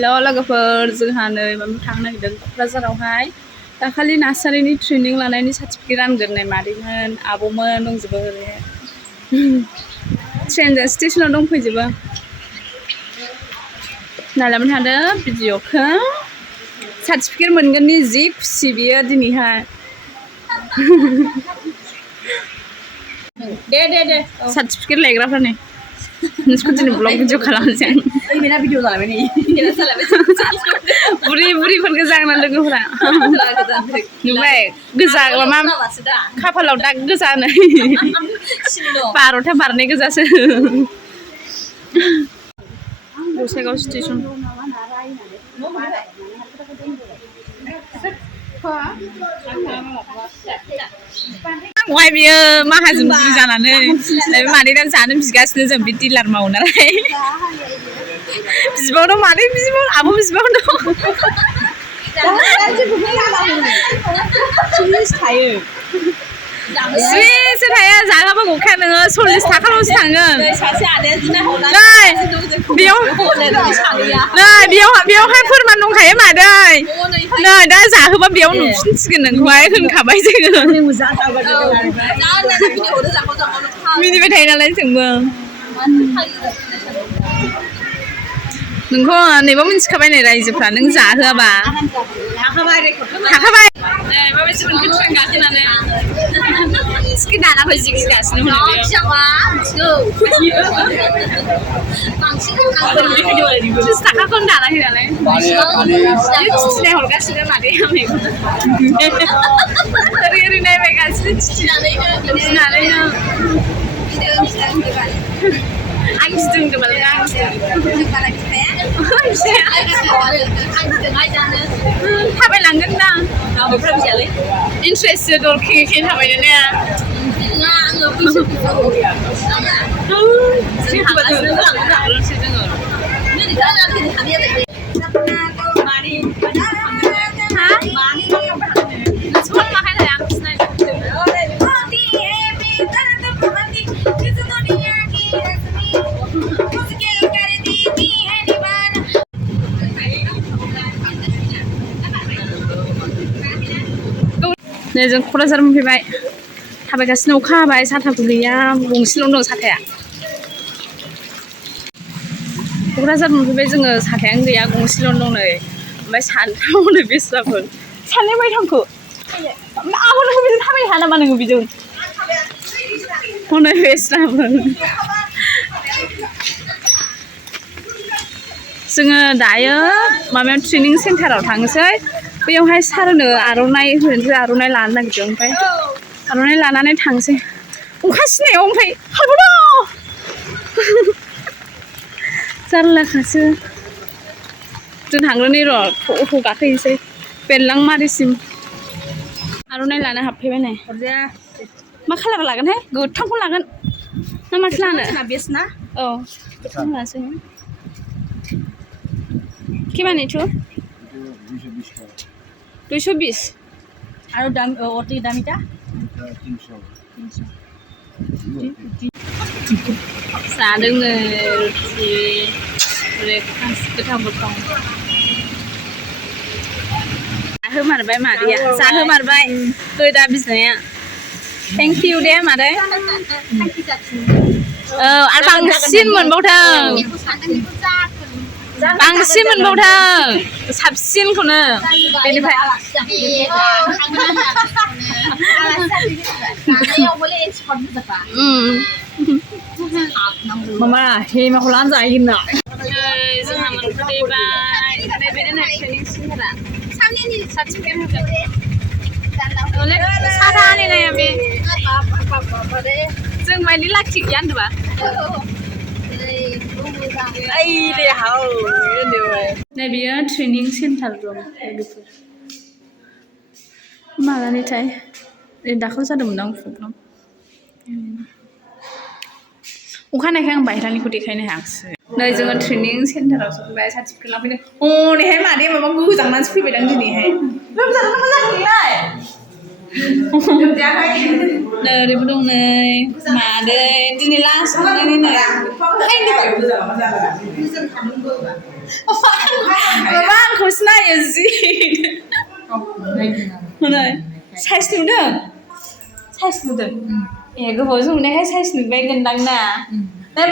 แล้วलोगोफोर जोंहा नै माबा थांनो नागिरदों क'क्राझारावहाय दाखालि नार्सारिनि ट्रेनिं लानायनि सार्टिफिकेट रानग्रोनाय मादैमोन आब'मोन दंजोबो ओरैहाय ट्रेनजों स्टेसनाव दंफैजोबो नालामोन थादों भिडिअखौ सार्टिफिकेट मोनगोननि जि खुसि बियो दिनैहाय दे सार्टिफिकेट लायग्राफ्रा नै नोंसोरखौ दिनै ब्लग भिडिअ खालामनोसै आं बेना भिडिअ जालायबाय नै बुरिफोर गोजा आंना लोगोफोरा नुबाय गोजा मा खाफालाव दाग गोजा नै 12था बारनाय गोजासो गसाइगाव स्टेसन आंखौहाय बियो माहाजोन बुरि जानानै मादैनाव जानो बिगासिनो जों बे डिलार मावो नालाय बिबाव दं मादै बिबाव आब' बिबाव दं थायो एसेसो थाया जागाबा गखाया नोङो 40 थाखाल'सो थांगोन नै बेयावहाय फोरमान दंखायो मादै नै दा जाहोबा बेयाव नुफिनसिगोन नोंखौहाय होनखाबाय जोङो मिनिबाय थायो नालाय जोंबो नोंखौ नैबा मिथिखाबाय नै रायजोफ्रा नों जाहोआबा थाखाबाय माबायदि मोनखो ट्रेन गाखोनानै टिकेट दानाखै जि गिगासिनो हनै बेयाव 30 थाखाखौनो दानाखै नालाय थिथिनाय हरगासिनो मादैया मैगं ओरै नायबायगासिनो थिथिनानैनो आं गिदों होनदोंबालाय आं थाबायलांगोन ना इन्ट्रेस्टसो दर खें थाबायनो ने नै जों क'क्राझार मोनफैबाय थाबायगासिनो अखा हाबाय साथाबो गैया गंसेल' दं साथाया क'क्राझार मोनफैबाय जोङो साथायानो गैया गंसेल' दं नै ओमफ्राय सानथाम हनै बेस्राफोर साननाय बायथांखौ आब' नोङो बिजों थाबायनो हाया नामा नोङो बिजों हनै बेस्राफोर जोङो दायो माबायाव ट्रेनिं सेन्टाराव थांनोसै बैयावहाय सारनो आर'नाइ होनोसै आर'नाइ लानो नागिरदों ओमफ्राय आर'नाइ लानानै थांसै अखा सिनायाव ओमफ्राय हाबोदा जारलाखासो जों थांग्रोनि र' अट' गाखोहैसै बेरलांमारिसिम आर'नाइ लानो हाबफैबाय नै मा कालार लागोनहाय गोथांखौ लागोन ना माथो लानो औ गोथां लानोसै किमानिथु 220 আৰু দাম অতি দামিটা 300 जादोंनो रुटि ब्रेकफास्ट गोथां जाहोमारबाय मादैया जाहोमारबाय गोदा बिनाया थेंक इउ दे मादै औ आरो बांसिन मोनबावथों साबसिनखौनो बेनिफ्राय मामा हेमाखौ लानो जाहैगोन ना जोंहा मोनफैबाय बेनो नै ट्रेनिं सेन्टारा सार्टिफिकेट होगोन साथा नाया बे जों मानि लाखि गैया होनदोंबा नै बेयो ट्रेनिं सेन्टार दं लोगोफोर मालानिथाय दाखालि जादोंमोन आं प्रग्राम अखानायखाय आं बाहेरानिखौ देखायनो हायाखिसै नै जोङो ट्रेनिं सेन्टाराव सफैबाय सार्टिफिकेट लांफैनो हनैहाय मादै माबा गोजांनानैसो फैबायदां दिनैहाय लोमजादों मा जाखो नोंलाय नै ओरैबो दं नै मादै दिनै लास्ट मोननानै नै माबा आंखौ सिनायो जि नै साइज नुदों ए गोबावजों नुनायखाय साइज नुबाय गोनदां ना नै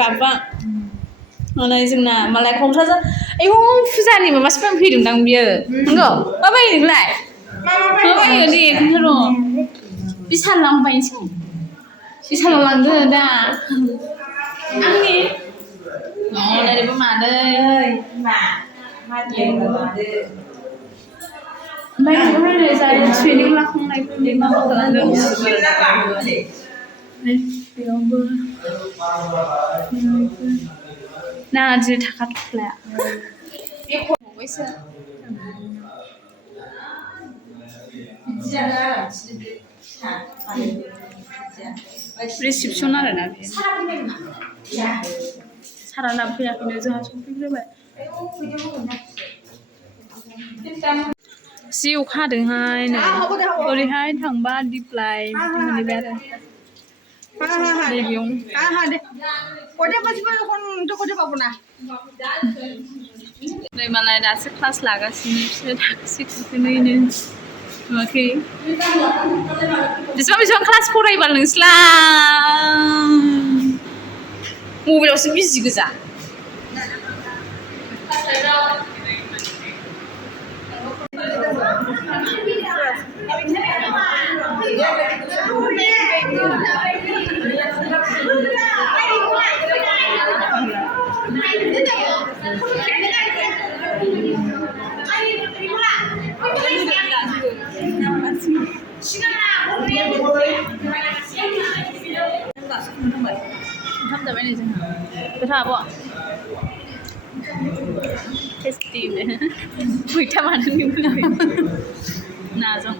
बाबुआ नै जोंना मालाय क'क्राझार आयौ फुजानि माबासो फैदोंदां बियो नंगौ मा बायो नोंलाय मा बायो दे खोन्था र' बिशालाव बायनोसै बिशालाव लांदो दा आंनि ओरैबो मादै ओमफ्राय नै जाय ट्रेनिं लाखांनायफोरनि मा खालामदों बेयावबो ना जि थाखा थफ्लाया बेखौसो रिसिपसन आरोना बे सारा दाबो फैयाखैनो जोंहा सफैग्रोबाय जि अखा हादोंहाय नै ओरैहाय थांबा दिप्लाय बिदि मोनहैबाय आरो नै मालाय दासो क्लास लागासिनो बिसोरो थाखोसे थाखोनैनो नुवाखै बेसेबां क्लास फरायबाल नोंसोरलाय मबाइलावसो बिजि गोजा ओंखाम जाबाय नै जोंहा गोथाव आब' टेस्टिनो मैथा बानायनो नाजों